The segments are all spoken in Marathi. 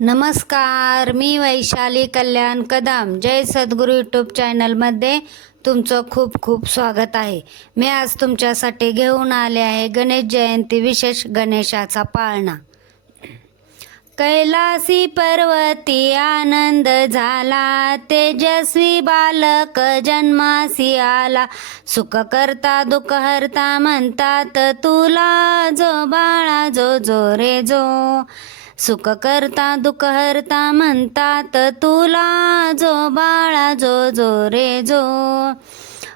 नमस्कार मी वैशाली कल्याण कदम. जय सद्गुरू यूट्यूब चॅनलमध्ये तुमचं खूप खूप स्वागत आहे. मी आज तुमच्यासाठी घेऊन आले आहे गणेश जयंती विशेष गणेशाचा पाळणा. कैलासी पर्वती आनंद झाला तेजस्वी बालक जन्मासी आला. सुख करता दुःख हरता म्हणतात तुला जो बाळा जो जो रे जो. सुख करता दुःख हरता म्हणतात तुला जो बाळा जो जो रे जो.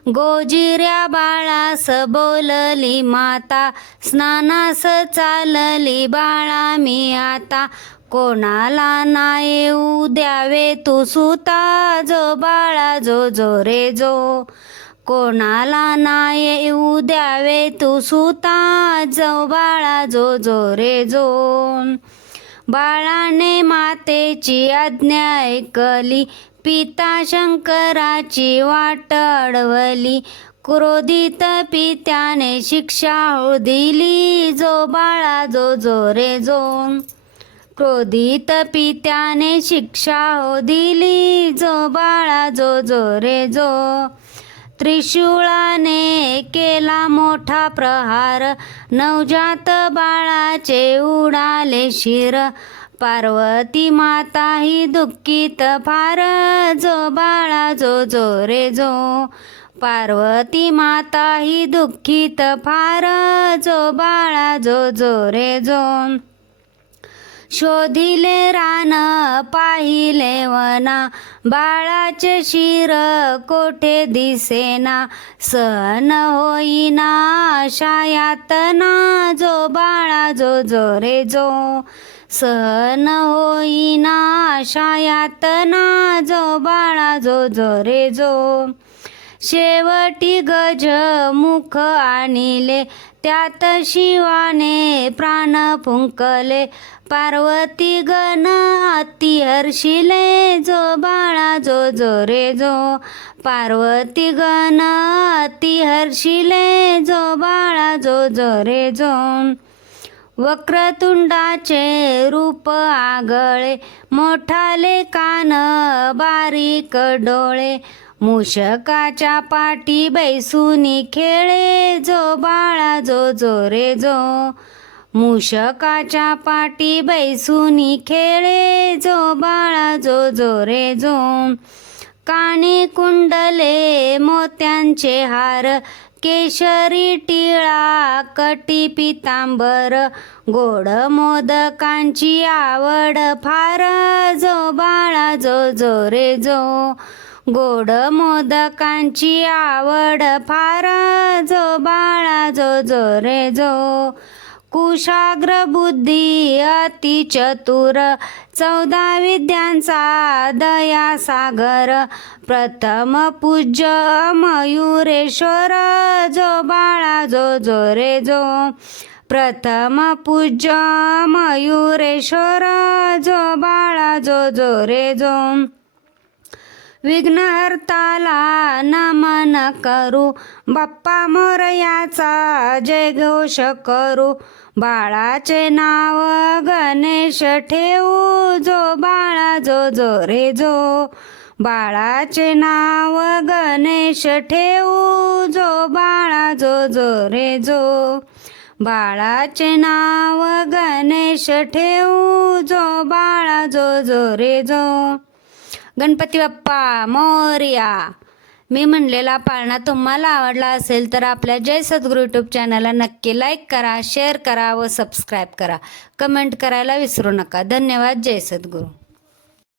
गोजिऱ्या बाळास बोलली माता स्नानास चालली बाळा मी आता कोणाला ना येऊ द्यावे तू सुता जो बाळा जो जो रे जो. कोणाला ना येऊ द्यावे तू सुता जो बाळा जो जो रे जो. बाळाने मातेची आज्ञा ऐकली. पिता शंकराची वाट अडवली. क्रोधित पित्याने शिक्षा दिली. जो बाळा जो जो रे जो क्रोधित पित्याने शिक्षा दिली. जो बाळा जो जो रे जो त्रिशूळाने केला मोठा प्रहार. नवजात बाळाचे उडाले शिर. पार्वती माता ही दुःखीत फार जो बाळा जो जो रे जो. पार्वती माता ही दुःखीत फार जो बाळा जो जो रे जो. शोधिले रान पाहिले वना. बाळाचे शिर कोठे दिसेना? सहन होईना अशा यातना जो बाळा जो जो रे जो. सहन होईना अशा यातना जो बाळा जो जो रे जो. शेवटी गज मुख आणिले त्यात शिवाने प्राण फुंकले. पार्वती गण अति हर्षिले जो बाळा जो जो रे जो पार्वती गण अति हर्षिले जो बाळा जो जो रे जो वक्रतुंडाचे रूप आगळे. मोठाले कान बारीक डोळे. मुषकाच्या पाठी बैसुनी खेळे जो बाळा जो जो रे जो. मुषकाच्या पाठी बैसुनी खेळे जो बाळा जो जो रे जो. काणी कुंडले मोत्यांचे हार केशरी टिळा कटी पितांबर. गोड मोदकांची आवड फार जो बाळा जो जो रे जो. गोड मोदकांची आवड फार जो बाळा जो जो रे जो. कुशाग्र बुद्धी अति चतुर. चौदा विद्यांचा दया सागर. प्रथम पूज्य मयुरेश्वर. जो बाळा जो जो रे जो. प्रथम पूज्य मयुरेश्वर. जो बाळा जो जो रे जो. विघ्नहर्ताला नमन करू. बाप्पा मोरयाचा जय घोष करू. बाळाचे नाव गणेश ठेवू. जो बाळा जो जो रे जो. बाळाचे नाव गणेश ठेवू. जो बाळा जो जो रे जो. बाळाचे नाव गणेश ठेवू. जो बाळा जो जो रे जो. गणपती बाप्पा मोर्या. मी म्हणलेला पाळणा तुम्हाला आवडला असेल तर आपल्या जय सद्गुरू यूट्यूब चॅनलला नक्की लाईक करा शेअर करा व सबस्क्राईब करा. कमेंट करायला विसरू नका. धन्यवाद. जय सद्गुरू.